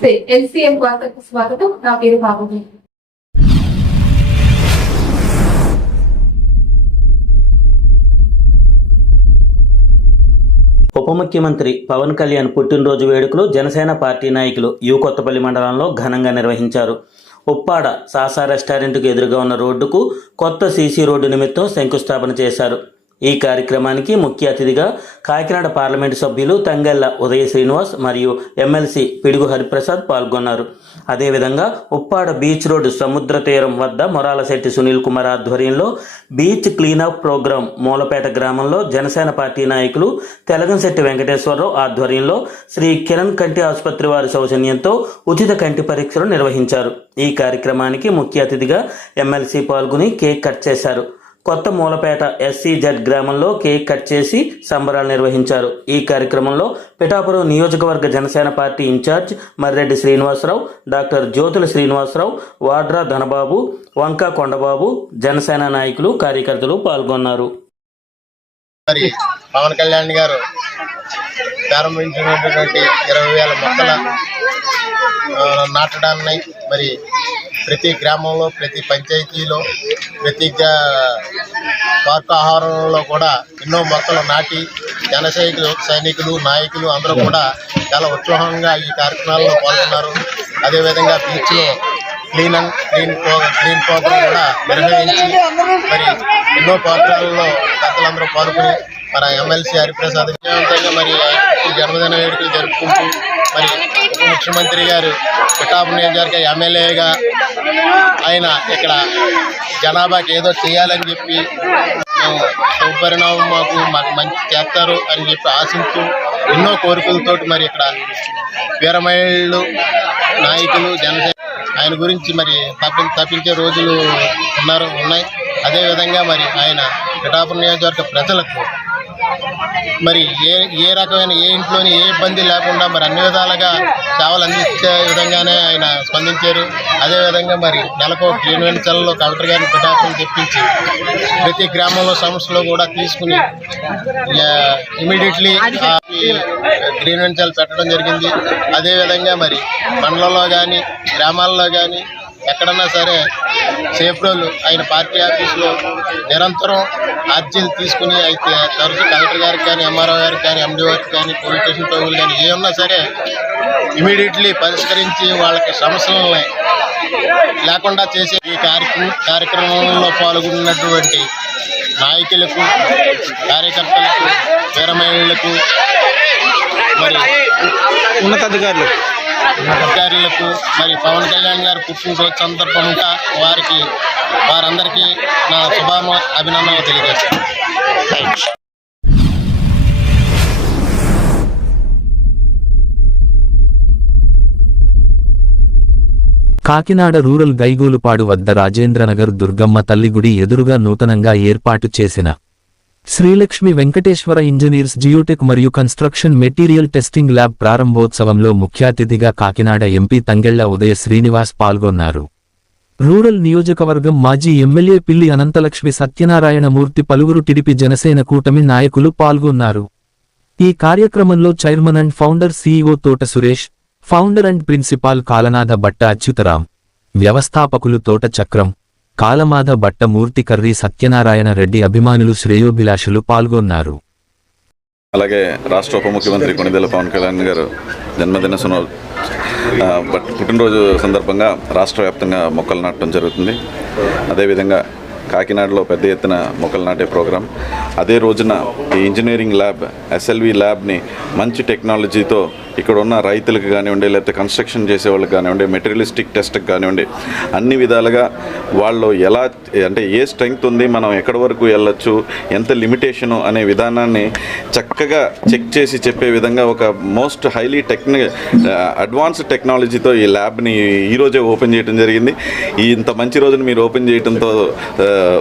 నమస్తే, ఎల్సీఎం వార్తకు స్వాగతం. నా పేరు బాబు. ఉప ముఖ్యమంత్రి పవన్ కళ్యాణ్ పుట్టినరోజు వేడుకలు జనసేన పార్టీ నాయకులు యు కొత్తపల్లి మండలంలో ఘనంగా నిర్వహించారు. ఉప్పాడ సాసా రెస్టారెంట్కు ఎదురుగా ఉన్న రోడ్డుకు కొత్త సీసీ రోడ్డు నిమిత్తం శంకుస్థాపన చేశారు. ఈ కార్యక్రమానికి ముఖ్య అతిథిగా కాకినాడ పార్లమెంటు సభ్యులు తంగెళ్ల ఉదయ శ్రీనివాస్ మరియు ఎమ్మెల్సీ పిడుగు హరిప్రసాద్ పాల్గొన్నారు. అదేవిధంగా ఉప్పాడ బీచ్ రోడ్డు సముద్ర తీరం వద్ద మొరాలశెట్టి సునీల్ కుమార్ ఆధ్వర్యంలో బీచ్ క్లీనప్ ప్రోగ్రాం మూలపేట గ్రామంలో జనసేన పార్టీ నాయకులు తెలగంశెట్టి వెంకటేశ్వరరావు ఆధ్వర్యంలో శ్రీ కిరణ్ కంటి ఆసుపత్రి వారి సౌజన్యంతో ఉచిత కంటి పరీక్షలు నిర్వహించారు. ఈ కార్యక్రమానికి ముఖ్య అతిథిగా ఎమ్మెల్సీ పాల్గొని కేక్ కట్ చేశారు. కొత్త మూలపేట ఎస్సీజెడ్ గ్రామంలో కేక్ కట్ చేసి సంబరాలు నిర్వహించారు. ఈ కార్యక్రమంలో పిఠాపురం నియోజకవర్గ Janasena party incharge Marreddy Srinivasarao, doctor Jyothula Srinivasarao, Vadra Dhanababu, Vanka Kondababu, Janasena నాయకులు, కార్యకర్తలు పాల్గొన్నారు. పవన్ కళ్యాణ్ గారు ప్రారంభించినటువంటి 20,000 మొక్కల నాటడాన్ని మరి ప్రతి గ్రామంలో, ప్రతి పంచాయతీలో, ప్రతి పార్కు ఆహారంలో కూడా ఎన్నో మొక్కలు నాటి సైనికులు నాయకులు అందరూ కూడా చాలా ఉత్సాహంగా ఈ కార్యక్రమాల్లో పాల్గొన్నారు. అదేవిధంగా బీచ్లో క్లీన్ ప్రోగ్రాం కూడా నిర్వహించి మరి ఎన్నో పాత్రలలో పెద్దలందరూ పాల్గొని మన ఎమ్మెల్సీ హరిప్రసాద్ విజయవంతంగా మరి జన్మదిన వేడుకలు జరుపుకుంటూ మరి ఉప ముఖ్యమంత్రి గారు పిఠాపురం నియోజకవర్గ ఎమ్మెల్యేగా ఆయన ఇక్కడ జనాభాకి ఏదో చేయాలని చెప్పి మేము శుభపరిణామం మాకు మంచి చేస్తారు అని చెప్పి ఆశిస్తూ ఎన్నో కోరికలతోటి మరి ఇక్కడ వీరమహిళలు నాయకులు జనసేన ఆయన గురించి మరి తప్పించే రోజులు ఉన్నాయి. అదేవిధంగా మరి ఆయన పిఠాపురం నియోజకవర్గ ప్రజలకు మరి ఏ రకమైన ఏ ఇంట్లోని ఏ ఇబ్బంది లేకుండా మరి అన్ని విధాలుగా సేవలు అందించే విధంగానే ఆయన స్పందించారు. అదేవిధంగా మరి నెలకు గ్రీన్ వెంచర్లో కలెక్టర్ గారిని పిఠాపురం తెప్పించి ప్రతి గ్రామంలో సమస్యలు కూడా తీసుకుని ఇమీడియట్లీ గ్రీన్ వెంచర్లు పెట్టడం జరిగింది. అదేవిధంగా మరి మండలంలో కానీ గ్రామాల్లో కానీ ఎక్కడన్నా సరే సేఫ్ రోల్ ఆయన పార్టీ ఆఫీసులో నిరంతరం అర్జీలు తీసుకుని అయితే తరచు కలెక్టర్ గారికి కానీ, ఎంఆర్ఓ గారికి కానీ, ఎండిఓ గారికి కానీ, పోలీస్ స్టేషన్ టోగులు కానీ ఏ ఉన్నా సరే ఇమీడియట్లీ పరిష్కరించి వాళ్ళకి సమస్యలని లేకుండా చేసే ఈ కార్యక్రమంలో పాల్గొన్నటువంటి నాయకులకు, కార్యకర్తలకు, వీరమహిళలకు, మరి ఉన్నతాధికారులకు మరి పవన్ కళ్యాణ్ గారు పుట్టినరోజు సందర్భంగా వారందరికీ నా అభినందనలు తెలియజేస్తాను. కాకినాడ రూరల్ గైగోలుపాడు వద్ద రాజేంద్రనగర్ దుర్గమ్మ తల్లి గుడి ఎదురుగా నూతనంగా ఏర్పాటు చేసిన శ్రీలక్ష్మి వెంకటేశ్వర ఇంజనీర్స్ జియోటెక్ మరియు కన్స్ట్రక్షన్ మెటీరియల్ టెస్టింగ్ ల్యాబ్ ప్రారంభోత్సవంలో ముఖ్య అతిథిగా కాకినాడ ఎంపీ తంగెళ్ల ఉదయ శ్రీనివాస్ పాల్గొన్నారు. రూరల్ నియోజకవర్గం మాజీ ఎమ్మెల్యే పిల్లి అనంతలక్ష్మి సత్యనారాయణమూర్తి, పలువురు టిడిపి జనసేన కూటమి నాయకులు పాల్గొన్నారు. ఈ కార్యక్రమంలో చైర్మన్ అండ్ ఫౌండర్ సీఈఓ తోట సురేష్, ఫౌండర్ అండ్ ప్రిన్సిపాల్ కాలనాథ బట్ట అచ్యుతరాం, వ్యవస్థాపకులు తోట చక్రం, కాలమాధ బట్ట మూర్తి, కర్రీ సత్యనారాయణ రెడ్డి, అభిమానులు, శ్రేయోభిలాషులు పాల్గొన్నారు. అలాగే రాష్ట్ర ఉప ముఖ్యమంత్రి కొణిదెల పవన్ కళ్యాణ్ గారు జన్మదిన పుట్టినరోజు సందర్భంగా రాష్ట్ర వ్యాప్తంగా మొక్కలు నాటడం జరుగుతుంది. అదేవిధంగా కాకినాడలో పెద్ద ఎత్తున మొక్కలు నాటే ప్రోగ్రాం. అదే రోజున ఈ ఇంజనీరింగ్ ల్యాబ్, ఎస్ఎల్వి ల్యాబ్ని మంచి టెక్నాలజీతో ఇక్కడ ఉన్న రైతులకు కానివ్వండి, లేకపోతే కన్స్ట్రక్షన్ చేసేవాళ్ళకి కానివ్వండి, మెటీరియలిస్టిక్ టెస్ట్కి కానివ్వండి, అన్ని విధాలుగా వాళ్ళు ఎలా అంటే ఏ స్ట్రెంగ్త్ ఉంది, మనం ఎక్కడి వరకు వెళ్ళొచ్చు, ఎంత లిమిటేషను అనే విధానాన్ని చక్కగా చెక్ చేసి చెప్పే విధంగా ఒక మోస్ట్ హైలీ అడ్వాన్స్డ్ టెక్నాలజీతో ఈ ల్యాబ్ని ఈరోజే ఓపెన్ చేయడం జరిగింది. ఇంత మంచి రోజున మీరు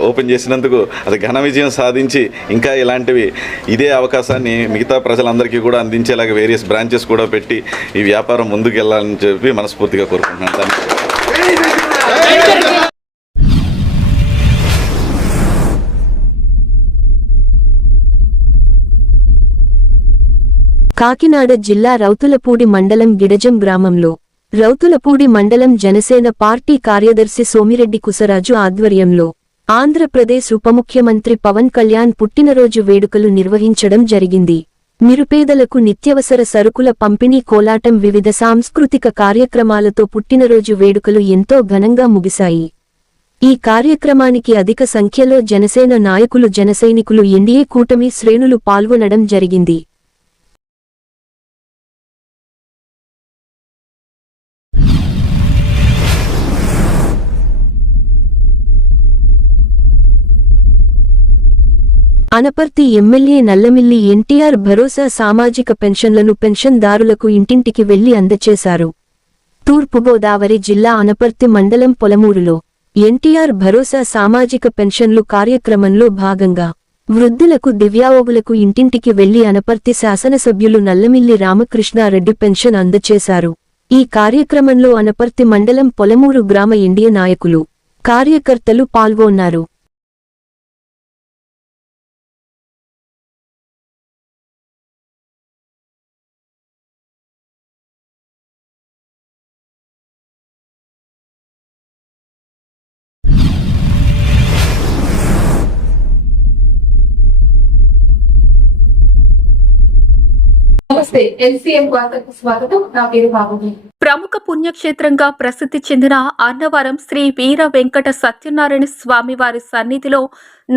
ఓపెన్ చేసినందుకు అది ఘన విజయం సాధించి ఇంకా ఇలాంటివి ఇదే అవకాశాన్ని మిగతా ప్రజలందరికీ కూడా అందించేలాగా వేరియస్ బ్రాంచెస్ కూడా పెట్టి ఈ వ్యాపారం ముందుకు వెళ్ళాలని చెప్పి మనస్ఫూర్తిగా కోరుకుంటున్నాను. కాకినాడ జిల్లా రౌతులపూడి మండలం గిడజం గ్రామంలో రౌతులపూడి మండలం జనసేన పార్టీ కార్యదర్శి సోమిరెడ్డి కుసరాజు ఆధ్వర్యంలో ఆంధ్రప్రదేశ్ ఉప ముఖ్యమంత్రి పవన్ కళ్యాణ్ పుట్టినరోజు వేడుకలు నిర్వహించడం జరిగింది. నిరుపేదలకు నిత్యవసర సరుకుల పంపిణీ, కోలాటం, వివిధ సాంస్కృతిక కార్యక్రమాలతో పుట్టినరోజు వేడుకలు ఎంతో ఘనంగా ముగిశాయి. ఈ కార్యక్రమానికి అధిక సంఖ్యలో జనసేన నాయకులు, జనసైనికులు, ఎన్డీఏ కూటమి శ్రేణులు పాల్గొనడం జరిగింది. అనపర్తి ఎమ్మెల్యే నల్లమిల్లి ఎన్టీఆర్ భరోసా సామాజిక పెన్షన్లను పెన్షన్దారులకు ఇంటింటికి వెళ్లి అందజేశారు. తూర్పుగోదావరి జిల్లా అనపర్తి మండలం పొలమూరులో ఎన్టీఆర్ భరోసా సామాజిక పెన్షన్లు కార్యక్రమంలో భాగంగా వృద్ధులకు, దివ్యాంగులకు ఇంటింటికి వెళ్లి అనపర్తి శాసనసభ్యులు నల్లమిల్లి రామకృష్ణారెడ్డి పెన్షన్ అందజేశారు. ఈ కార్యక్రమంలో అనపర్తి మండలం పొలమూరు గ్రామ ఎన్డీఏ నాయకులు, కార్యకర్తలు పాల్గొన్నారు. నమస్తే, ఎల్సీఎం వార్తకు స్వాగతం. నా పేరు బాబుని. ప్రముఖ పుణ్యక్షేత్రంగా ప్రసిద్ధి చెందిన అన్నవరం శ్రీ వీర వెంకట సత్యనారాయణ స్వామి వారి సన్నిధిలో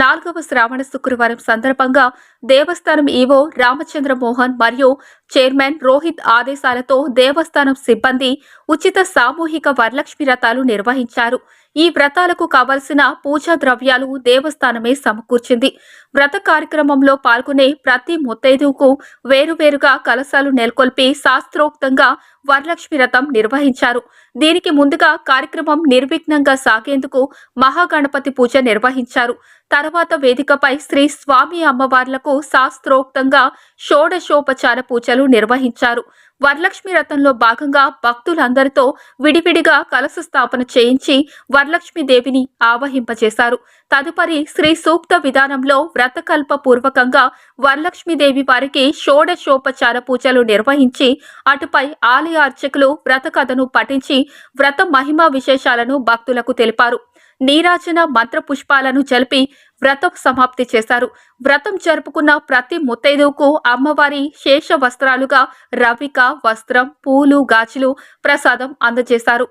4వ శ్రావణ శుక్రవారం సందర్భంగా దేవస్థానం ఈవో రామచంద్ర మోహన్ మరియు చైర్మన్ రోహిత్ ఆదేశాలతో దేవస్థానం సిబ్బంది ఉచిత సామూహిక వరలక్ష్మి వ్రతాలు నిర్వహించారు. ఈ వ్రతాలకు కావలసిన పూజా ద్రవ్యాలు దేవస్థానమే సమకూర్చింది. వ్రత కార్యక్రమంలో పాల్గొనే ప్రతి ముత్తైదువుకు వేరువేరుగా కలశాలు నెలకొల్పి శాస్త్రోక్తంగా వరలక్ష్మి వ్రతం నిర్వహించారు. దీనికి ముందుగా కార్యక్రమం నిర్విఘ్నంగా సాగేందుకు మహాగణపతి పూజ నిర్వహించారు. తర్వాత వేదికపై శ్రీ స్వామి అమ్మవార్లకు శాస్త్రోక్తంగా షోడశోపచార పూజలు నిర్వహించారు. వరలక్ష్మి వ్రతంలో భాగంగా భక్తులందరితో విడివిడిగా కలశ స్థాపన చేయించి వరలక్ష్మీదేవిని ఆవహింపచేశారు. తదుపరి శ్రీ సూక్త విధానంలో వ్రతకల్ప పూర్వకంగా వరలక్ష్మీదేవి వారికి షోడశోపచార పూజలు నిర్వహించి అటుపై ఆలయ అర్చకులు వ్రత కథను పఠించి వ్రత మహిమా విశేషాలను భక్తులకు తెలిపారు. నీరాజన మంత్ర పుష్పాలను జలిపి వ్రతం సమాప్తి చేశారు. వ్రతం జరుపుకున్న ప్రతి ముత్తైదువుకు అమ్మవారి శేష వస్త్రాలుగా రవిక, వస్త్రం, పూలు, గాజులు, ప్రసాదం అందజేశారు.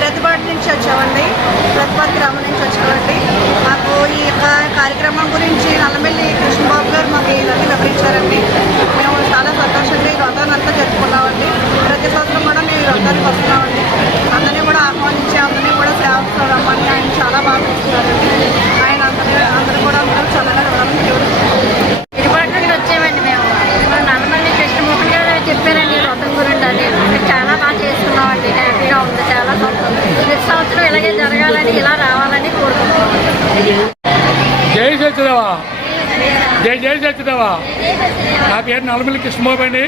ప్రతిపాటి నుంచి వచ్చామండి, ప్రతిపాటి గ్రామం నుంచి వచ్చామండి. మాకు ఈ యొక్క కార్యక్రమం గురించి నల్లమిల్లి కృష్ణబాబు గారు మాకు ఇవన్నీ వివరించారండి. మేము చాలా సంతోషంగా ఈ వ్రతాన్ని అంతా జరుపుకున్నామండి. ప్రతి సంవత్సరం కూడా మేము ఈ వ్రతానికి వస్తున్నామండి. అందరినీ కూడా ఆహ్వానించి అందరినీ కూడా సేవకు రమ్మని ఆయన చాలా బాగా చూస్తున్నారండి. ఆయన అందరూ కూడా అందరూ చల్లగా రమ్మని ఇరుపాటి నుండి వచ్చామండి. మేము నల్లమల్లి కృష్ణమోహన్ గారు చెప్పారండి వ్రతం గురించి. అది చాలా బాగా చేసుకున్నామండి. హ్యాపీగా ఉంది, చాలా సంతోషం. ప్రతి సంవత్సరం ఇలాగే జరగాలని, ఇలా రావాలని కోరుకుంటున్నాం. జై సత్యదేవా, జై జై సత్యదేవా. నా పేరు నల్లమల్లి కృష్ణబాబు అండి.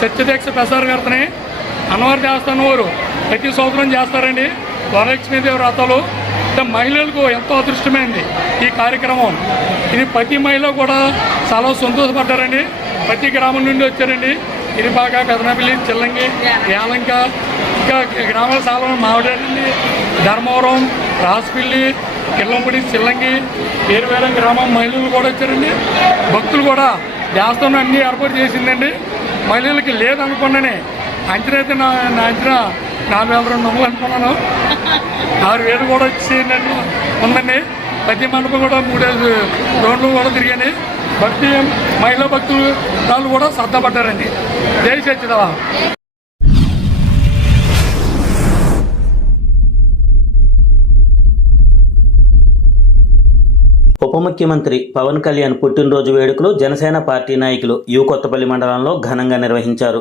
సత్యదీక్ష ప్రసారకర్తని. అన్నవారి దేవస్థానం వారు ప్రతి సంవత్సరం చేస్తారండి వరలక్ష్మీదేవి వ్రతాలు. మహిళలకు ఎంతో అదృష్టమైంది ఈ కార్యక్రమం. ఇది ప్రతి మహిళ కూడా చాలా సంతోషపడ్డారండి. ప్రతి గ్రామం నుండి వచ్చారండి. ఇరిపాక, పెదనపల్లి, చిల్లంగి, యాలంక, ఇంకా గ్రామాల చాలా మావిడండి, ధర్మవరం, రాసుపిల్లి, కిల్లంపూడి, చిల్లంగి, వేరు గ్రామం మహిళలు కూడా వచ్చారండి. భక్తులు కూడా దేవస్థానం అన్నీ ఏర్పాటు చేసిందండి. మహిళలకి లేదనుకున్నానే అంచనా అయితే నా అంచనా 4,200 అనుకున్నాను. 6,000 కూడా వచ్చేసిందండి ఉందండి. ప్రతి మండపం కూడా 3 రోడ్లు కూడా తిరిగాయి. భక్తి మహిళా భక్తులు వాళ్ళు కూడా శ్రద్ధపడ్డారండి. జై సత్యదేవా. ఉప ముఖ్యమంత్రి పవన్ కళ్యాణ్ పుట్టినరోజు వేడుకలు జనసేన పార్టీ నాయకులు యు కొత్తపల్లి మండలంలో ఘనంగా నిర్వహించారు.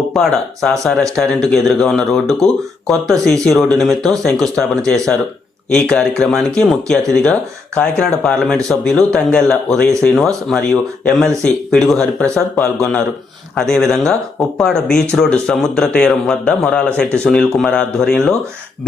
ఉప్పాడ సాసా రెస్టారెంట్కు ఎదురుగా ఉన్న రోడ్డుకు కొత్త సీసీ రోడ్డు నిమిత్తం శంకుస్థాపన చేశారు. ఈ కార్యక్రమానికి ముఖ్య అతిథిగా కాకినాడ పార్లమెంటు సభ్యులు తంగెళ్ల ఉదయ శ్రీనివాస్ మరియు ఎమ్మెల్సీ పిడుగు హరిప్రసాద్ పాల్గొన్నారు. అదేవిధంగా ఉప్పాడ బీచ్ రోడ్డు సముద్ర తీరం వద్ద మొరాలశెట్టి సునీల్ కుమార్ ఆధ్వర్యంలో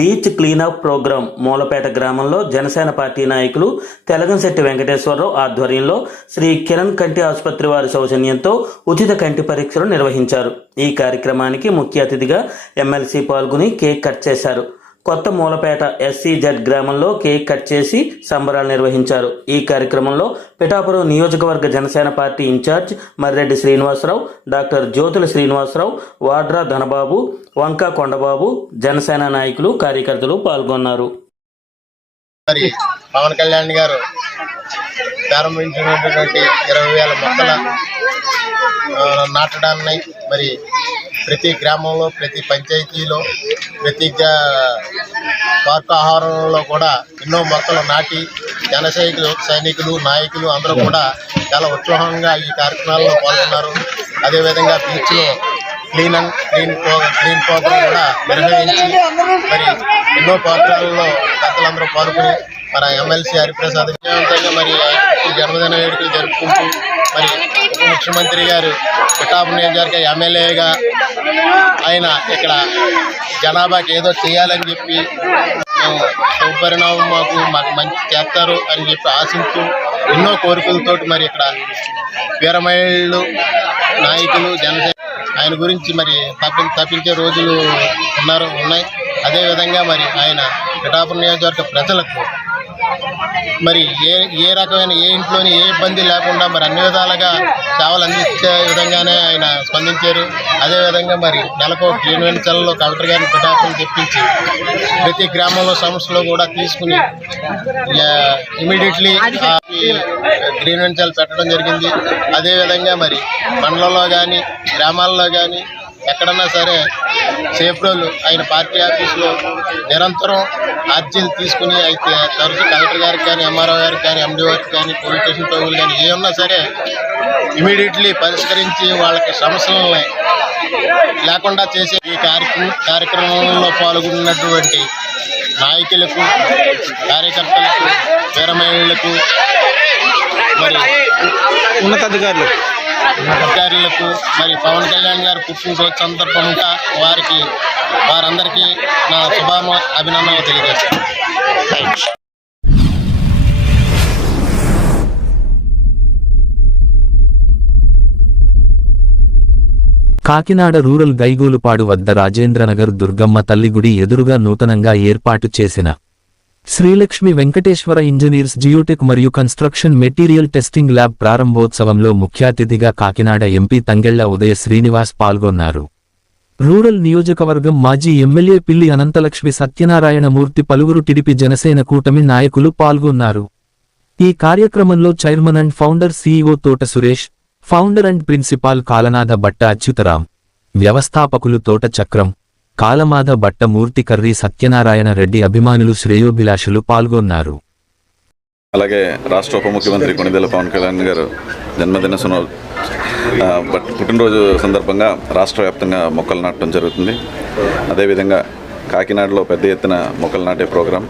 బీచ్ క్లీనప్ ప్రోగ్రాం మూలపేట గ్రామంలో జనసేన పార్టీ నాయకులు తెలగంశెట్టి వెంకటేశ్వరరావు ఆధ్వర్యంలో శ్రీ కిరణ్ కంటి ఆసుపత్రి వారి సౌజన్యంతో ఉచిత కంటి పరీక్షలు నిర్వహించారు. ఈ కార్యక్రమానికి ముఖ్య అతిథిగా ఎమ్మెల్సీ పాల్గొని కేక్ కట్ చేశారు. కొత్త మూలపేట SCZ గ్రామంలో కేక్ కట్ చేసి సంబరాలు నిర్వహించారు. ఈ కార్యక్రమంలో పిఠాపురం నియోజకవర్గ Janasena party incharge Marreddy Srinivasarao, doctor Jyothula Srinivasarao, Vadra Dhanababu, Vanka Kondababu, Janasena నాయకులు, కార్యకర్తలు పాల్గొన్నారు. మరి పవన్ కళ్యాణ్ గారు ప్రారంభించినటువంటి 20,000 మొక్కల నాటడాన్ని మరి ప్రతి గ్రామంలో, ప్రతి పంచాయతీలో, ప్రతి పార్కాహారంలో కూడా ఎన్నో మొక్కలు నాటి సైనికులు నాయకులు అందరూ కూడా చాలా ఉత్సాహంగా ఈ కార్యక్రమాల్లో పాల్గొన్నారు. అదేవిధంగా బీచ్లో గ్రీన్ ప్రోగ్రాం కూడా నిర్వహించి మరి ఎన్నో ప్రోగ్రాంలలో పెద్దలందరూ పాల్గొని మన ఎమ్మెల్సీ హరిప్రసాద్ విజయవంతంగా మరి జన్మదిన వేడుకలు జరుపుకుంటూ మరి ఉప ముఖ్యమంత్రి గారు పిఠాపురం నియోజకవర్గ ఎమ్మెల్యేగా ఆయన ఇక్కడ జనాభాకి ఏదో చేయాలని చెప్పి శుభపరిణామం మాకు మంచి చేస్తారు అని చెప్పి ఆశిస్తూ ఎన్నో కోరికలతోటి మరి ఇక్కడ వీరమహిళలు నాయకులు జనసేన ఆయన గురించి మరి తప్పించే రోజులు ఉన్నాయి. అదేవిధంగా మరి ఆయన పిఠాపురం నియోజకవర్గ ప్రజలకు మరి ఏ రకమైన ఏ ఇంట్లోని ఏ ఇబ్బంది లేకుండా మరి అన్ని విధాలుగా సేవలు అందించే విధంగానే ఆయన స్పందించారు. అదేవిధంగా మరి నెలకు గ్రీన్ వెంచర్లో కలెక్టర్ గారిని పిఠాపురం తెప్పించి ప్రతి గ్రామంలో సమస్యలు కూడా తీసుకుని ఇమీడియట్లీ గ్రీన్ వెంచర్లు పెట్టడం జరిగింది. అదేవిధంగా మరి మండలంలో కానీ గ్రామాల్లో కానీ ఎక్కడన్నా సరే సేఫ్ రోలు ఆయన పార్టీ ఆఫీసులో నిరంతరం అర్జీలు తీసుకుని అయితే తరచు కలెక్టర్ గారికి కానీ, ఎంఆర్ఓ గారికి కానీ, MDO గారికి కానీ, పోలీస్ స్టేషన్ టోగులు కానీ ఏ ఉన్నా సరే ఇమీడియట్లీ పరిష్కరించి వాళ్ళకి సమస్యలని లేకుండా చేసే ఈ కార్యక్రమంలో పాల్గొన్నటువంటి నాయకులకు, కార్యకర్తలకు, వీరమహిళలకు, మరి ఉన్నతాధికారులకు మరి పవన్ కళ్యాణ్ గారు పుట్టినరోజు సందర్భంగా వారందరికీ నా అభినందనలు తెలియజేస్తాను. కాకినాడ రూరల్ గైగోలుపాడు వద్ద రాజేంద్రనగర్ దుర్గమ్మ తల్లి గుడి ఎదురుగా నూతనంగా ఏర్పాటు చేసిన శ్రీలక్ష్మి వెంకటేశ్వర ఇంజనీర్స్ జియోటెక్ మరియు కన్స్ట్రక్షన్ మెటీరియల్ టెస్టింగ్ ల్యాబ్ ప్రారంభోత్సవంలో ముఖ్య అతిథిగా కాకినాడ ఎంపీ తంగెళ్ల ఉదయ శ్రీనివాస్ పాల్గొన్నారు. రూరల్ నియోజకవర్గం మాజీ ఎమ్మెల్యే పిల్లి అనంతలక్ష్మి సత్యనారాయణమూర్తి, పలువురు టీడీపీ జనసేన కూటమి నాయకులు పాల్గొన్నారు. ఈ కార్యక్రమంలో చైర్మన్ అండ్ ఫౌండర్ CEO తోట సురేష్, ఫౌండర్ అండ్ ప్రిన్సిపాల్ కాలనాథ బట్ట అచ్యుతరాం, వ్యవస్థాపకులు తోట చక్రం, కాలమాధ బట్ట మూర్తి, కర్రీ సత్యనారాయణ రెడ్డి, అభిమానులు, శ్రేయోభిలాషులు పాల్గొన్నారు. అలాగే రాష్ట్ర ఉప ముఖ్యమంత్రి కొణిదెల పవన్ కళ్యాణ్ గారు జన్మదిన పుట్టినరోజు సందర్భంగా రాష్ట్ర వ్యాప్తంగా మొక్కలు నాటడం జరుగుతుంది. అదేవిధంగా కాకినాడలో పెద్ద ఎత్తున మొక్కలు నాటే ప్రోగ్రాం.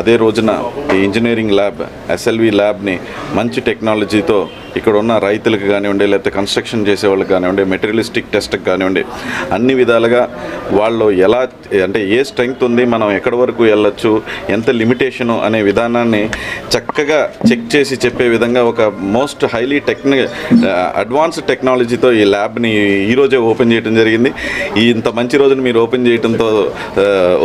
అదే రోజున ఈ ఇంజనీరింగ్ ల్యాబ్ SLV ల్యాబ్ని మంచి టెక్నాలజీతో ఇక్కడ ఉన్న రైతులకు కానివ్వండి, లేకపోతే కన్స్ట్రక్షన్ చేసే వాళ్ళకి కానివ్వండి, మెటీరియలిస్టిక్ టెస్ట్కి కానివ్వండి, అన్ని విధాలుగా వాళ్ళు ఎలా అంటే ఏ స్ట్రెంగ్త్ ఉంది, మనం ఎక్కడి వరకు వెళ్ళొచ్చు, ఎంత లిమిటేషను అనే విధానాన్ని చక్కగా చెక్ చేసి చెప్పే విధంగా ఒక మోస్ట్ హైలీ అడ్వాన్స్డ్ టెక్నాలజీతో ఈ ల్యాబ్ని ఈరోజే ఓపెన్ చేయడం జరిగింది. ఇంత మంచి రోజున మీరు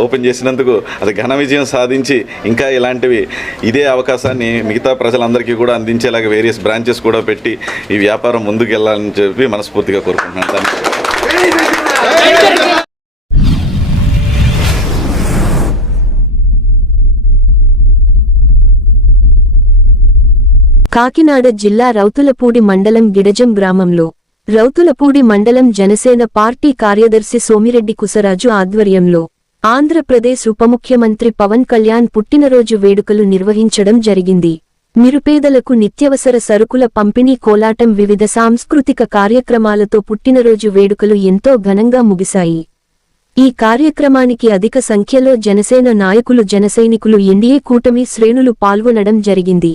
ఓపెన్ చేసినందుకు అది ఘన విజయం సాధించి ఇంకా ఇలాంటివి ఇదే అవకాశాన్ని మిగతా ప్రజలందరికీ కూడా అందించేలాగా వేరియస్ బ్రాంచెస్ కూడా పెట్టి ఈ వ్యాపారం ముందుకు వెళ్ళాలని చెప్పి మనస్ఫూర్తిగా కోరుకుంటున్నాను. కాకినాడ జిల్లా రౌతులపూడి మండలం గిడజం గ్రామంలో రౌతులపూడి మండలం జనసేన పార్టీ కార్యదర్శి సోమిరెడ్డి కుసరాజు ఆధ్వర్యంలో ఆంధ్రప్రదేశ్ ఉప ముఖ్యమంత్రి పవన్ కళ్యాణ్ పుట్టినరోజు వేడుకలు నిర్వహించడం జరిగింది. నిరుపేదలకు నిత్యవసర సరుకుల పంపిణీ, కోలాటం, వివిధ సాంస్కృతిక కార్యక్రమాలతో పుట్టినరోజు వేడుకలు ఎంతో ఘనంగా ముగిశాయి. ఈ కార్యక్రమానికి అధిక సంఖ్యలో జనసేన నాయకులు జనసైనికులు ఎన్డీఏ కూటమి శ్రేణులు పాల్గొనడం జరిగింది.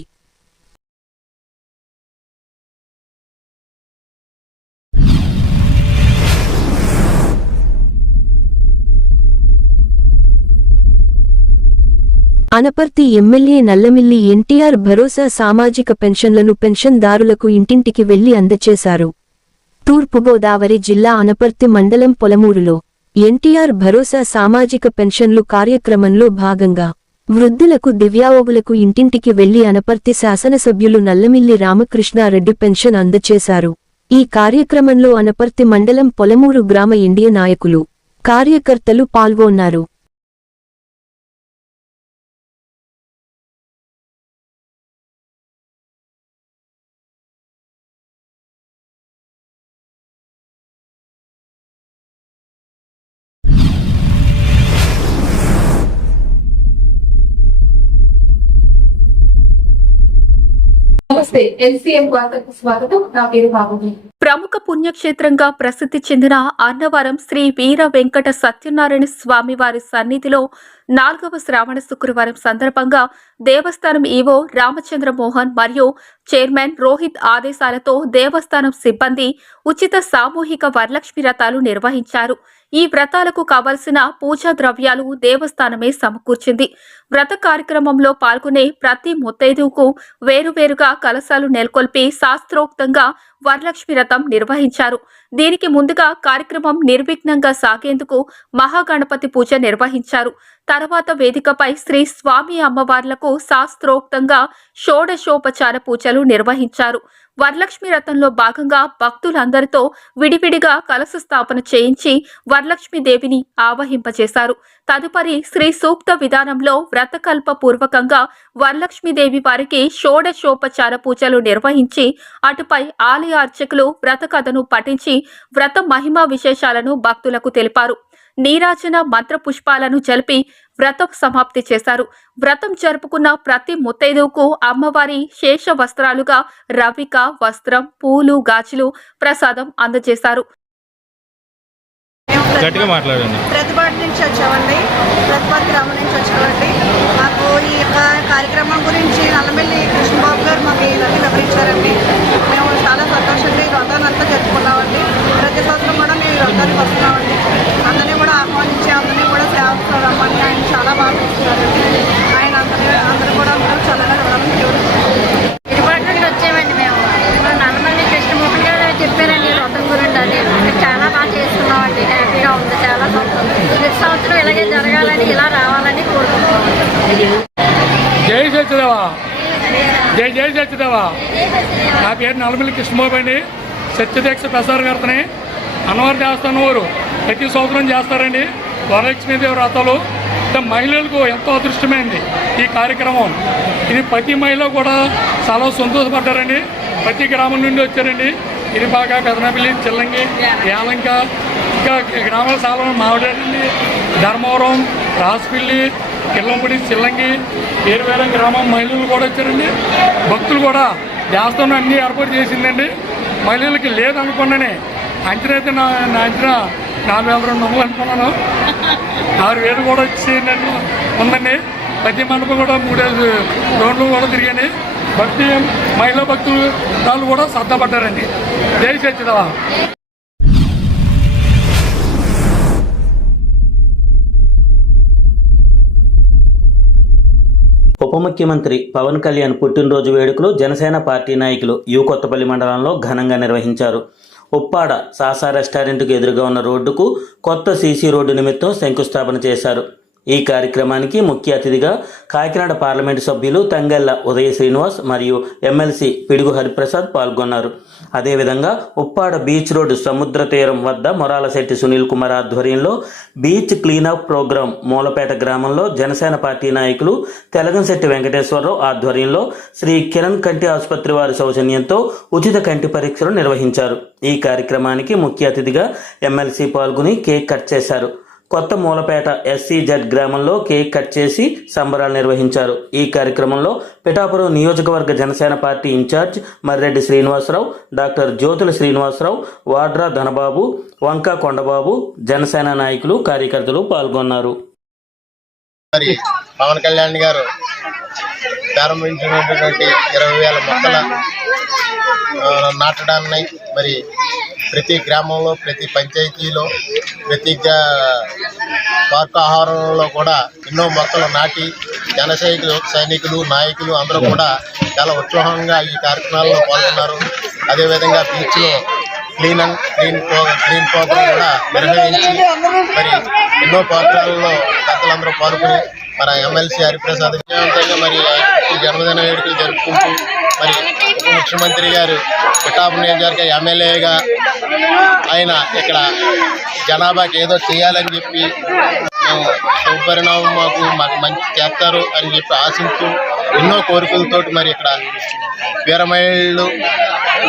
అనపర్తి ఎమ్మెల్యే నల్లమిల్లి ఎన్టీఆర్ భరోసా సామాజిక పెన్షన్లను పెన్షన్దారులకు ఇంటింటికి వెళ్లి అందజేశారు. తూర్పుగోదావరి జిల్లా అనపర్తి మండలం పొలమూరులో ఎన్టీఆర్ భరోసా సామాజిక పెన్షన్లు కార్యక్రమంలో భాగంగా వృద్ధులకు దివ్యాంగులకు ఇంటింటికి వెళ్లి అనపర్తి శాసనసభ్యులు నల్లమిల్లి రామకృష్ణారెడ్డి పెన్షన్ అందజేశారు. ఈ కార్యక్రమంలో అనపర్తి మండలం పొలమూరు గ్రామ ఎన్డీఏ నాయకులు, కార్యకర్తలు పాల్గొన్నారు. నమస్తే, ఎల్సీఎం వార్తలకు స్వాగతం. నా పేరు బాబుజీ. ప్రముఖ పుణ్యక్షేత్రంగా ప్రసిద్ధి చెందిన అన్నవరం శ్రీ వీర వెంకట సత్యనారాయణ స్వామి వారి సన్నిధిలో 4వ శ్రావణ శుక్రవారం సందర్భంగా దేవస్థానం ఈవో రామచంద్ర మోహన్ మరియు చైర్మన్ రోహిత్ ఆదేశాలతో దేవస్థానం సిబ్బంది ఉచిత సామూహిక వరలక్ష్మి వ్రతాలు నిర్వహించారు. ఈ వ్రతాలకు కావలసిన పూజా ద్రవ్యాలు దేవస్థానమే సమకూర్చింది. వ్రత కార్యక్రమంలో పాల్గొనే ప్రతి ముత్తైదువుకు వేరువేరుగా కలశాలు నెలకొల్పి శాస్త్రోక్తంగా వరలక్ష్మి వ్రతం నిర్వహించారు. దీనికి ముందుగా కార్యక్రమం నిర్విఘ్నంగా సాగేందుకు మహాగణపతి పూజ నిర్వహించారు. తర్వాత వేదికపై శ్రీ స్వామి అమ్మవార్లకు శాస్త్రోక్తంగా షోడశోపచార పూజలు నిర్వహించారు. వరలక్ష్మి వ్రతంలో భాగంగా భక్తులందరితో విడివిడిగా కలశ స్థాపన చేయించి వరలక్ష్మీదేవిని ఆవహింపచేశారు. తదుపరి శ్రీ సూక్త విధానంలో వ్రతకల్ప పూర్వకంగా వరలక్ష్మీదేవి వారికి షోడశోపచార పూజలు నిర్వహించి అటుపై ఆలయ అర్చకులు వ్రత కథను పఠించి వ్రత మహిమా విశేషాలను భక్తులకు తెలిపారు. నీరాజన మంత్ర పుష్పాలను జలిపి వ్రతం సమాప్తి చేశారు. వ్రతం జరుపుకున్న ప్రతి ముత్తైదువుకు అమ్మవారి శేష వస్త్రాలుగా రవిక, వస్త్రం, పూలు, గాజులు, ప్రసాదం అందజేశారు. ప్రతిపాటి నుంచి వచ్చామండి, ప్రతిపాటి గ్రామం నుంచి వచ్చామండి. మాకు ఈ యొక్క కార్యక్రమం గురించి నల్లమిల్లి కృష్ణబాబు గారు మాకు ఇవన్నీ వివరించారండి. మేము చాలా సంతోషంగా ఈ వ్రతాన్ని అంతా జరుపుకున్నామండి. ప్రతి సంవత్సరం కూడా మేము ఈ వ్రతానికి వస్తున్నామండి. అందరినీ కూడా ఆహ్వానించి అందరినీ కూడా సేవకు రమ్మని ఆయన చాలా బాగా చూస్తున్నారండి. ఆయన అందరూ కూడా అందరూ చల్లగా రమ్మని ఇరుపాటి నుండి వచ్చామండి. మేము నల్లమల్లి కృష్ణమోహన్ గారు చెప్పారండి వ్రతం గురించి. అది చాలా బాగా చేస్తున్నామండి. హ్యాపీగా ఉంది, చాలా సంతోషం. ప్రతి సంవత్సరం ఇలాగే జరగాలని, ఇలా రావాలని కోరుకుంటున్నాం. జై సత్యదేవా, జై జై సత్యదేవా. నా పేరు నల్లమిల్లి కృష్ణబాబు అండి. సత్యదీక్ష ప్రసారకర్తని. అన్నవరం దేవస్థానం వారు ప్రతి సంవత్సరం చేస్తారండి వరలక్ష్మీదేవి వ్రతాలు. మహిళలకు ఎంతో అదృష్టమైంది ఈ కార్యక్రమం. ఇది ప్రతి మహిళ కూడా చాలా సంతోషపడ్డారండి. ప్రతి గ్రామం నుండి వచ్చారండి. ఇది బాగా పెదనపల్లి, చిల్లంగి, యాలంక, ఇంకా గ్రామాల చాలా మావిడండి, ధర్మవరం, రాసుపిల్లి, కిల్లంపూడి, చిల్లంగి, వేరు వేరే గ్రామం మహిళలు కూడా వచ్చారండి. భక్తులు కూడా దేవస్థానం అన్నీ ఏర్పాటు చేసిందండి. మహిళలకి లేదనుకున్నానే అంచనా అయితే నా అంచనా 4,200 అనుకున్నాను. 6,000 కూడా వచ్చేసిందండి ఉందండి. ప్రతి మండపం కూడా 3 రోడ్లు కూడా తిరిగాయి. భక్తి మహిళా భక్తులు వాళ్ళు కూడా శ్రద్ధపడ్డారండి. జై సత్యదేవా. ఉప ముఖ్యమంత్రి పవన్ కళ్యాణ్ పుట్టినరోజు వేడుకలు జనసేన పార్టీ నాయకులు కొత్తపల్లి మండలంలో ఘనంగా నిర్వహించారు. ఉప్పాడ సాసా రెస్టారెంట్కు ఎదురుగా ఉన్న రోడ్డుకు కొత్త సీసీ రోడ్డు నిమిత్తం శంకుస్థాపన చేశారు. ఈ కార్యక్రమానికి ముఖ్య అతిథిగా కాకినాడ పార్లమెంటు సభ్యులు తంగెళ్ల ఉదయ శ్రీనివాస్ మరియు ఎమ్మెల్సీ పిడుగు హరిప్రసాద్ పాల్గొన్నారు. అదేవిధంగా ఉప్పాడ బీచ్ రోడ్డు సముద్ర తీరం వద్ద మొరాలశెట్టి సునీల్ కుమార్ ఆధ్వర్యంలో బీచ్ క్లీనప్ ప్రోగ్రాం మూలపేట గ్రామంలో జనసేన పార్టీ నాయకులు తెలగంశెట్టి వెంకటేశ్వరరావు ఆధ్వర్యంలో శ్రీ కిరణ్ కంటి ఆసుపత్రి వారి సౌజన్యంతో ఉచిత కంటి పరీక్షలు నిర్వహించారు. ఈ కార్యక్రమానికి ముఖ్య అతిథిగా ఎమ్మెల్సీ పాల్గొని కేక్ కట్ చేశారు. కొత్త మూలపేట SCZ గ్రామంలో కేక్ కట్ చేసి సంబరాలు నిర్వహించారు. ఈ కార్యక్రమంలో పిఠాపురం నియోజకవర్గ Janasena party incharge Marreddy Srinivasarao, doctor Jyothula Srinivasarao, Vadra Dhanababu, Vanka Kondababu, Janasena నాయకులు, కార్యకర్తలు పాల్గొన్నారు. మరి పవన్ కళ్యాణ్ గారు ప్రారంభించినటువంటి 20,000 మొక్కల నాటడాన్ని మరి ప్రతి గ్రామంలో, ప్రతి పంచాయతీలో, ప్రతి పార్కు ఆహారంలో కూడా ఎన్నో మొక్కలు నాటి సైనికులు నాయకులు అందరూ కూడా చాలా ఉత్సాహంగా ఈ కార్యక్రమాల్లో పాల్గొన్నారు. అదేవిధంగా బీచ్లో క్లీన్ ప్రోగ్రాం కూడా నిర్వహించి మరి ఎన్నో ప్రోగ్రాంలలో పెద్దలందరూ పాల్గొని మన ఎమ్మెల్సీ హరిప్రసాద్ విజయవంతంగా మరి జన్మదిన వేడుకలు జరుపుకుంటూ మరి ఉప ముఖ్యమంత్రి గారు పిఠాపురం నియోజకవర్గ ఎమ్మెల్యేగా ఆయన ఇక్కడ జనాభాకి ఏదో చేయాలని చెప్పి మేము శుభపరిణామం మాకు మంచి చేస్తారు అని చెప్పి ఆశిస్తూ ఎన్నో కోరికలతోటి మరి ఇక్కడ వీరమహిళలు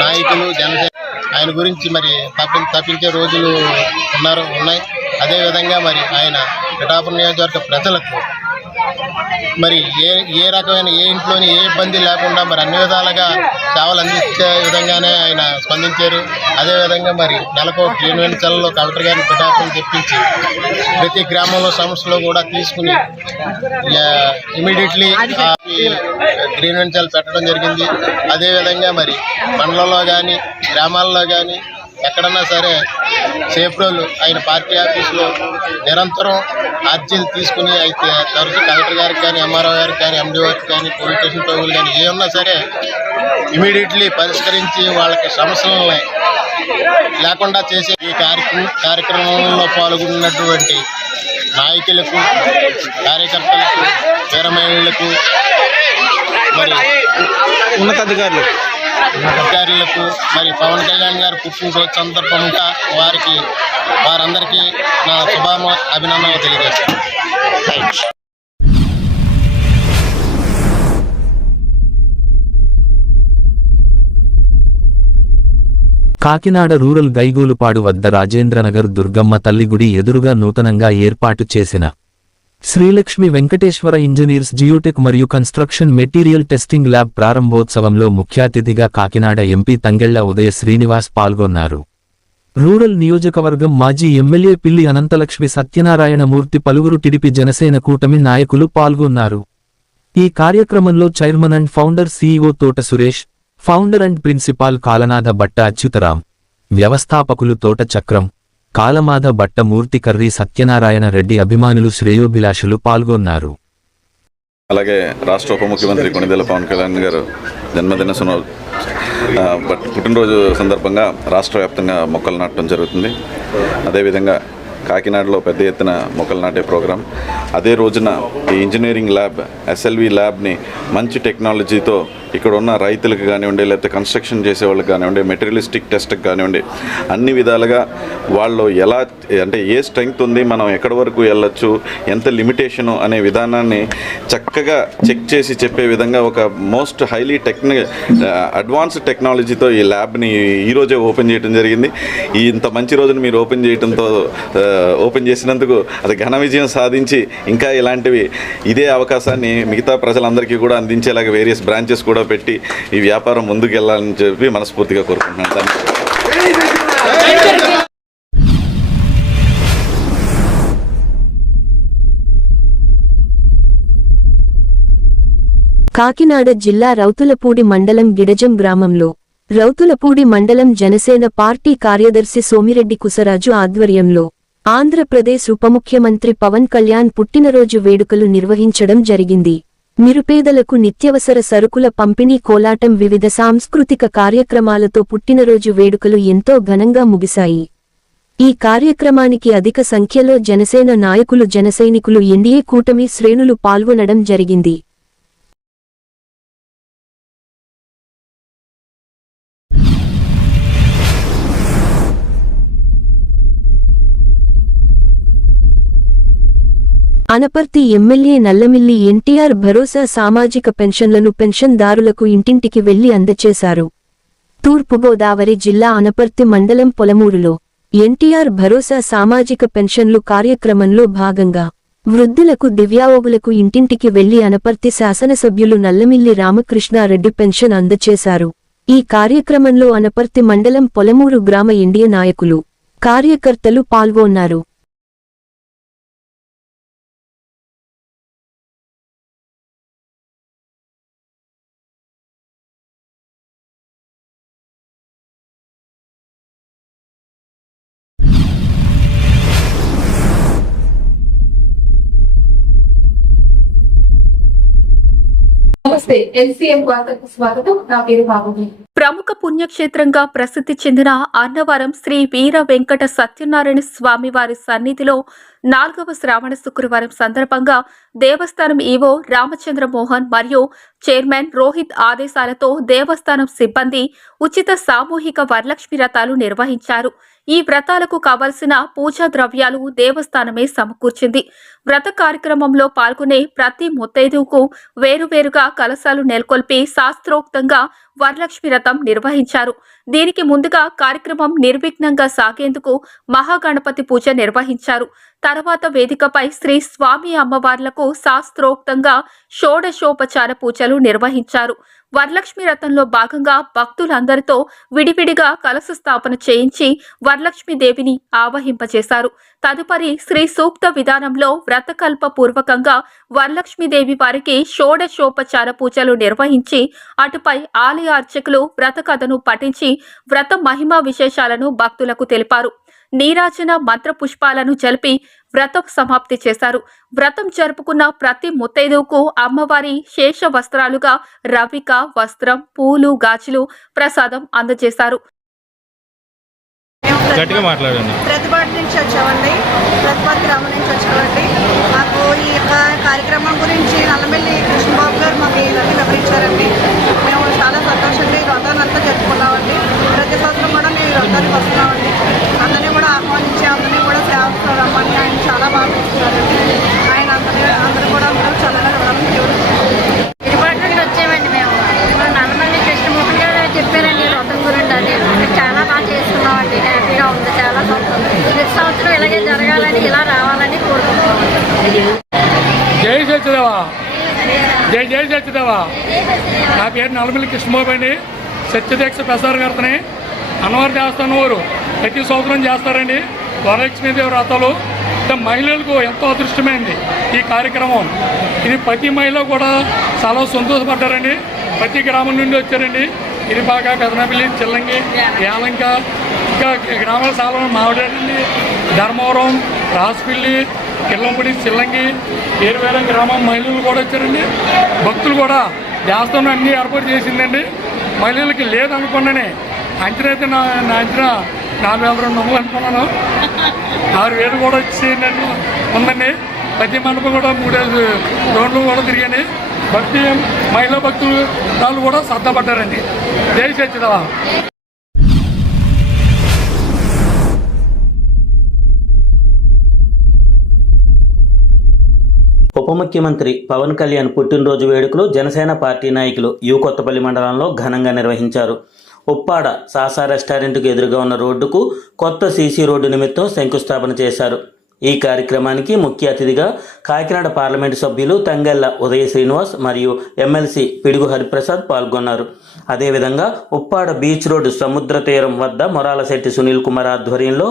నాయకులు జనసేన ఆయన గురించి మరి తప్పించే రోజులు ఉన్నాయి. అదేవిధంగా మరి ఆయన పిఠాపురం నియోజకవర్గ ప్రజలకు మరి ఏ రకమైన ఏ ఇంట్లోని ఏ ఇబ్బంది లేకుండా మరి అన్ని విధాలుగా సేవలు అందించే విధంగానే ఆయన స్పందించారు. అదేవిధంగా మరి నెలకు గ్రీన్ వెంచర్లో కలెక్టర్ గారిని పిఠాపురం తెప్పించి ప్రతి గ్రామంలో సమస్యలు కూడా తీసుకుని ఇమీడియట్లీ గ్రీన్ వెంచర్లు పెట్టడం జరిగింది. అదేవిధంగా మరి మండలంలో కానీ గ్రామాల్లో కానీ ఎక్కడన్నా సరే సేఫ్ రోల్ ఆయన పార్టీ ఆఫీసులో నిరంతరం అర్జీలు తీసుకుని అయితే తరచు కలెక్టర్ గారికి కానీ, ఎంఆర్ఓ గారికి కానీ, ఎండిఓ గారికి కానీ, పోలీస్ స్టేషన్ తగులు కానీ ఏమన్నా సరే ఇమీడియట్లీ పరిష్కరించి వాళ్ళకి సమస్యలని లేకుండా చేసే ఈ కార్యక్రమంలో పాల్గొన్నటువంటి నాయకులకు, కార్యకర్తలకు, వీరమహిళలకు, మరి ఉన్నతాధికారులకు మరి పవన్ కళ్యాణ్ గారు పుట్టినరోజు సందర్భంగా వారందరికీ నా అభినందనలు తెలియజేస్తాను. కాకినాడ రూరల్ గైగూలుపాడు వద్ద రాజేంద్రనగర్ దుర్గమ్మ తల్లి గుడి ఎదురుగా నూతనంగా ఏర్పాటు చేసిన శ్రీలక్ష్మి వెంకటేశ్వర ఇంజనీర్స్ జియోటెక్ మరియు కన్స్ట్రక్షన్ మెటీరియల్ టెస్టింగ్ ల్యాబ్ ప్రారంభోత్సవంలో ముఖ్య అతిథిగా కాకినాడ ఎంపీ తంగెళ్ల ఉదయ శ్రీనివాస్ పాల్గొన్నారు. రూరల్ నియోజకవర్గం మాజీ ఎమ్మెల్యే పిల్లి అనంతలక్ష్మి సత్యనారాయణమూర్తి, పలువురు టిడిపి జనసేన కూటమి నాయకులు పాల్గొన్నారు. ఈ కార్యక్రమంలో చైర్మన్ అండ్ ఫౌండర్ CEO తోట సురేష్, ఫౌండర్ అండ్ ప్రిన్సిపాల్ కాలనాథ బట్ట అచ్యుతరాం, వ్యవస్థాపకులు తోట చక్రం, కాలమాధ బట్ట మూర్తి, కర్రీ సత్యనారాయణ రెడ్డి, అభిమానులు, శ్రేయోభిలాషులు పాల్గొన్నారు. అలాగే రాష్ట్ర ఉప ముఖ్యమంత్రి కొణిదెల పవన్ కళ్యాణ్ గారు జన్మదిన పుట్టినరోజు సందర్భంగా రాష్ట్ర వ్యాప్తంగా మొక్కలు నాటడం జరుగుతుంది. అదేవిధంగా కాకినాడలో పెద్ద ఎత్తున మొక్కలు నాటే ప్రోగ్రాం. అదే రోజున ఈ ఇంజనీరింగ్ ల్యాబ్ SLV ల్యాబ్ని మంచి టెక్నాలజీతో ఇక్కడ ఉన్న రైతులకు కానివ్వండి, లేకపోతే కన్స్ట్రక్షన్ చేసే వాళ్ళకి కానివ్వండి, మెటీరియలిస్టిక్ టెస్ట్కి కానివ్వండి, అన్ని విధాలుగా వాళ్ళు ఎలా అంటే ఏ స్ట్రెంగ్త్ ఉంది, మనం ఎక్కడి వరకు వెళ్ళొచ్చు, ఎంత లిమిటేషను అనే విధానాన్ని చక్కగా చెక్ చేసి చెప్పే విధంగా ఒక మోస్ట్ హైలీ అడ్వాన్స్డ్ టెక్నాలజీతో ఈ ల్యాబ్ని ఈరోజే ఓపెన్ చేయడం జరిగింది. ఇంత మంచి రోజున మీరు ఓపెన్ చేసినందుకు అది ఘన విజయం సాధించి ఇంకా ఇలాంటివి ఇదే అవకాశాన్ని మిగతా ప్రజలందరికీ కూడా అందించేలాగా వేరియస్ బ్రాంచెస్ కూడా పెట్టి ఈ వ్యాపారం ముందుకు వెళ్ళాలని చెప్పి మనస్ఫూర్తిగా కోరుకుంటున్నాను. కాకినాడ జిల్లా రౌతులపూడి మండలం గిడజం గ్రామంలో రౌతులపూడి మండలం జనసేన పార్టీ కార్యదర్శి సోమిరెడ్డి కుసరాజు ఆధ్వర్యంలో ఆంధ్రప్రదేశ్ ఉప ముఖ్యమంత్రి పవన్ కళ్యాణ్ పుట్టినరోజు వేడుకలు నిర్వహించడం జరిగింది. నిరుపేదలకు నిత్యవసర సరుకుల పంపిణీ, కోలాటం, వివిధ సాంస్కృతిక కార్యక్రమాలతో పుట్టినరోజు వేడుకలు ఎంతో ఘనంగా ముగిశాయి. ఈ కార్యక్రమానికి అధిక సంఖ్యలో జనసేన నాయకులు, జనసైనికులు, ఎన్డీఏ కూటమి శ్రేణులు పాల్గొనడం జరిగింది. అనపర్తి ఎమ్మెల్యే నల్లమిల్లి ఎన్టీఆర్ భరోసా సామాజిక పెన్షన్లను పెన్షన్దారులకు ఇంటింటికి వెళ్లి అందచేశారు. తూర్పుగోదావరి జిల్లా అనపర్తి మండలం పొలమూరులో ఎన్టీఆర్ భరోసా సామాజిక పెన్షన్లు కార్యక్రమంలో భాగంగా వృద్ధులకు దివ్యాంగులకు ఇంటింటికి వెళ్లి అనపర్తి శాసనసభ్యులు నల్లమిల్లి రామకృష్ణారెడ్డి పెన్షన్ అందజేశారు. ఈ కార్యక్రమంలో అనపర్తి మండలం పొలమూరు గ్రామ ఎన్డీఏ నాయకులు, కార్యకర్తలు పాల్గొన్నారు. నమస్తే, ఎల్సీఎం వార్తకు స్వాగతం. నా పేరు బాబుని. ప్రముఖ పుణ్యక్షేత్రంగా ప్రసిద్ధి చెందిన అన్నవరం శ్రీ వీర వెంకట సత్యనారాయణ స్వామి వారి సన్నిధిలో 4వ శ్రావణ శుక్రవారం సందర్భంగా దేవస్థానం ఈవో రామచంద్ర మోహన్ మరియు చైర్మన్ రోహిత్ ఆదేశాలతో దేవస్థానం సిబ్బంది ఉచిత సామూహిక వరలక్ష్మి వ్రతాలు నిర్వహించారు. ఈ వ్రతాలకు కావలసిన పూజా ద్రవ్యాలు దేవస్థానమే సమకూర్చింది. వ్రత కార్యక్రమంలో పాల్గొనే ప్రతి ముత్తైదువుకు వేరువేరుగా కలశాలు నెలకొల్పి శాస్త్రోక్తంగా వరలక్ష్మి వ్రతం నిర్వహించారు. దీనికి ముందుగా కార్యక్రమం నిర్విఘ్నంగా సాగేందుకు మహాగణపతి పూజ నిర్వహించారు. తర్వాత వేదికపై శ్రీ స్వామి అమ్మవార్లకు శాస్త్రోక్తంగా షోడశోపచార పూజలు నిర్వహించారు. వరలక్ష్మి వ్రతంలో భాగంగా భక్తులందరితో విడివిడిగా కలశ స్థాపన చేయించి వరలక్ష్మీదేవిని ఆవహింపచేశారు. తదుపరి శ్రీ సూక్త విధానంలో వ్రతకల్ప పూర్వకంగా వరలక్ష్మీదేవి వారికి షోడశోపచార పూజలు నిర్వహించి అటుపై ఆలయ అర్చకులు వ్రత కథను పఠించి వ్రత మహిమా విశేషాలను భక్తులకు తెలిపారు. నీరాజన మంత్ర పుష్పాలను జలిపి వ్రతం సమాప్తి చేశారు. వ్రతం జరుపుకున్న ప్రతి ముత్తైదువుకు అమ్మవారి శేష వస్త్రాలుగా రవిక, వస్త్రం, పూలు, గాజులు ప్రసాదం అందజేశారు. ప్రతిపాటి నుంచి వచ్చామండి, ప్రతిపాటి గ్రామం నుంచి వచ్చామండి. మాకు ఈ యొక్క కార్యక్రమం గురించి నల్లమిల్లి కృష్ణబాబు గారు మాకు ఇవన్నీ వివరించారండి. మేము చాలా సంతోషంగా ఈ వ్రతాన్ని అంతా జరుపుకున్నామండి. ప్రతి సంవత్సరం కూడా మేము ఈ వ్రతానికి వస్తున్నామండి. అందరినీ కూడా ఆహ్వానించి అందరినీ కూడా సేవ రమ్మని ఆయన చాలా బాగా చూస్తున్నారండి. ఆయన అందరూ కూడా అందరూ చల్లగా రమ్మని ఇరుపాటి నుండి వచ్చామండి. మేము నల్లమల్లి కృష్ణమోహన్ గారు చెప్పారండి వ్రతం గురించి. అది చాలా బాగా చేసుకున్నామండి. హ్యాపీగా ఉంది, చాలా సంతోషం. ప్రతి సంవత్సరం ఇలాగే జరగాలని, ఇలా రావాలని కోరుకుంటున్నామండి. జై సత్యదేవా, జై జై సత్యదేవా. నా పేరు నల్లమిల్లి కృష్ణబాబు అండి. సత్యదీక్ష ప్రసారకర్తని. అన్నవారి దేవస్థానం వారు ప్రతి సంవత్సరం చేస్తారండి వరలక్ష్మీదేవి వ్రతాలు. మహిళలకు ఎంతో అదృష్టమైంది ఈ కార్యక్రమం. ఇది ప్రతి మహిళ కూడా చాలా సంతోషపడ్డారండి. ప్రతి గ్రామం నుండి వచ్చారండి. ఇది బాగా పెదనపల్లి, చిల్లంగి, యాలంక, ఇంకా గ్రామాల చాలా మావిడండి, ధర్మవరం, రాసిపల్లి, కిల్లంపూడి, చిల్లంగి, వేరు గ్రామం మహిళలు కూడా వచ్చారండి. భక్తులు కూడా దేవస్థానం అన్నీ ఏర్పాటు చేసిందండి. మహిళలకి లేదనుకున్నానే అంచనా అయితే నా అంచనా 4,200 అనుకున్నాను. 6,000 కూడా వచ్చేయండి ఉందండి. ప్రతి మండపం కూడా 3 రోడ్లు కూడా తిరిగాని. భక్తి మహిళా భక్తులు వాళ్ళు కూడా శ్రద్ధపడ్డారండి. జై సత్యదేవా. ఉప ముఖ్యమంత్రి పవన్ కళ్యాణ్ పుట్టినరోజు వేడుకలు జనసేన పార్టీ నాయకులు యు కొత్తపల్లి మండలంలో ఘనంగా నిర్వహించారు. ఉప్పాడ సాసా రెస్టారెంట్కు ఎదురుగా ఉన్న రోడ్డుకు కొత్త సీసీ రోడ్డు నిమిత్తం శంకుస్థాపన చేశారు. ఈ కార్యక్రమానికి ముఖ్య అతిథిగా కాకినాడ పార్లమెంటు సభ్యులు తంగెళ్ల ఉదయ శ్రీనివాస్ మరియు ఎమ్మెల్సీ పిడుగు హరిప్రసాద్ పాల్గొన్నారు. అదేవిధంగా ఉప్పాడ బీచ్ రోడ్డు సముద్ర తీరం వద్ద మొరాలశెట్టి సునీల్ కుమార్ ఆధ్వర్యంలో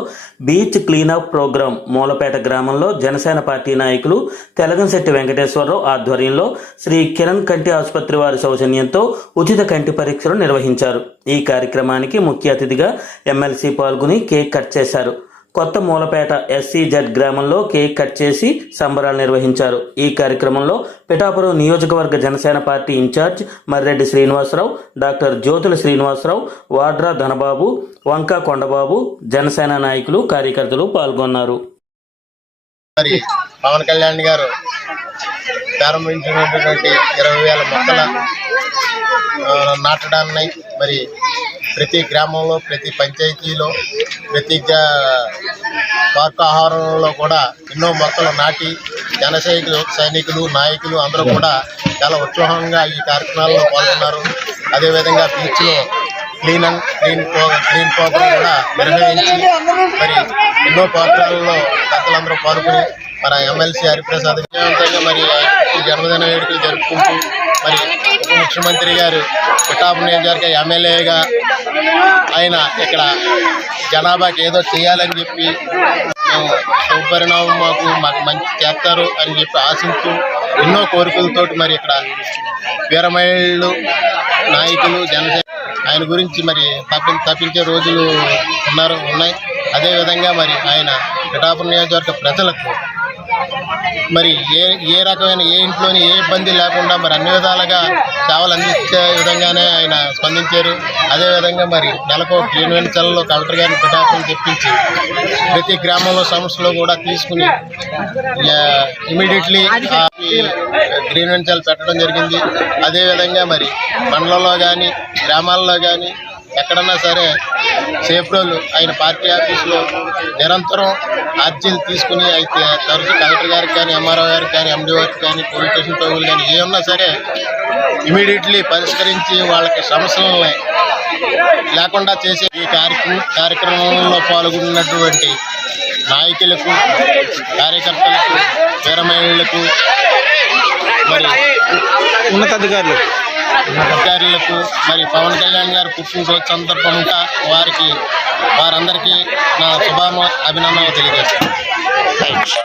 బీచ్ క్లీనప్ ప్రోగ్రాం మూలపేట గ్రామంలో జనసేన పార్టీ నాయకులు తెలగంశెట్టి వెంకటేశ్వరరావు ఆధ్వర్యంలో శ్రీ కిరణ్ కంటి ఆసుపత్రి వారి సౌజన్యంతో ఉచిత కంటి పరీక్షలు నిర్వహించారు. ఈ కార్యక్రమానికి ముఖ్య అతిథిగా ఎమ్మెల్సీ పాల్గొని కేక్ కట్ చేశారు. కొత్త మూలపేట SCZ గ్రామంలో కేక్ కట్ చేసి సంబరాలు నిర్వహించారు. ఈ కార్యక్రమంలో పిఠాపురం నియోజకవర్గ Janasena party incharge Marreddy Srinivasarao, doctor Jyothula Srinivasarao, Vadra Dhanababu, Vanka Kondababu, Janasena నాయకులు, కార్యకర్తలు పాల్గొన్నారు. మరి పవన్ కళ్యాణ్ గారు ప్రారంభించినటువంటి 20,000 మొక్కల నాటడాన్ని మరి ప్రతి గ్రామంలో, ప్రతి పంచాయతీలో, ప్రతి పార్కాహారంలో కూడా ఎన్నో మొక్కలు నాటి సైనికులు, నాయకులు అందరూ కూడా చాలా ఉత్సాహంగా ఈ కార్యక్రమాల్లో పాల్గొన్నారు. అదేవిధంగా బీచ్లో గ్రీన్ ప్రోగ్రాం కూడా నిర్వహించి మరి ఎన్నో ప్రోగ్రాంలలో పెద్దలందరూ పాల్గొని మన ఎమ్మెల్సీ హరిప్రసాద్ విజయవంతంగా మరి జన్మదిన వేడుకలు జరుపుకుంటూ మరి ఉప ముఖ్యమంత్రి గారు పిఠాపురం నియోజకవర్గ ఎమ్మెల్యేగా ఆయన ఇక్కడ జనాభాకి ఏదో చేయాలని చెప్పి మేము శుభపరిణామం మాకు మంచి చేస్తారు అని చెప్పి ఆశిస్తూ ఎన్నో కోరికలతోటి మరి ఇక్కడ వీరమహిళలు నాయకులు జనసేన ఆయన గురించి మరి తప్పించే రోజులు ఉన్నాయి. అదేవిధంగా మరి ఆయన పిఠాపురం నియోజకవర్గ ప్రజలకు మరి ఏ రకమైన ఏ ఇంట్లోని ఏ ఇబ్బంది లేకుండా మరి అన్ని విధాలుగా సేవలు అందించే విధంగానే ఆయన స్పందించారు. అదేవిధంగా మరి నెలకు గ్రీన్ వెంచర్లో కలెక్టర్ గారిని పిఠాపురం తెప్పించి ప్రతి గ్రామంలో సమస్యలు కూడా తీసుకుని ఇమీడియట్లీ గ్రీన్ వెంచర్లు పెట్టడం జరిగింది. అదేవిధంగా మరి మండలంలో కానీ గ్రామాల్లో కానీ ఎక్కడన్నా సరే సేఫ్ రోలు ఆయన పార్టీ ఆఫీసులో నిరంతరం అర్జీలు తీసుకుని అయితే తరచు కలెక్టర్ గారికి కానీ ఎంఆర్ఓ గారికి కానీ ఎండి గారికి కానీ పోలీస్ స్టేషన్ టోగులు కానీ ఏ ఉన్నా సరే ఇమీడియట్లీ పరిష్కరించి వాళ్ళకి సమస్యలను లేకుండా చేసే ఈ కార్యక్రమంలో పాల్గొన్నటువంటి నాయకులకు, కార్యకర్తలకు, వీరమహిళలకు, మరి ఉన్నతాధికారులకు మరి పవన్ కళ్యాణ్ గారు పుట్టినరోజు సందర్భంగా వారందరికీ నా అభినందనలు తెలియజేస్తాను.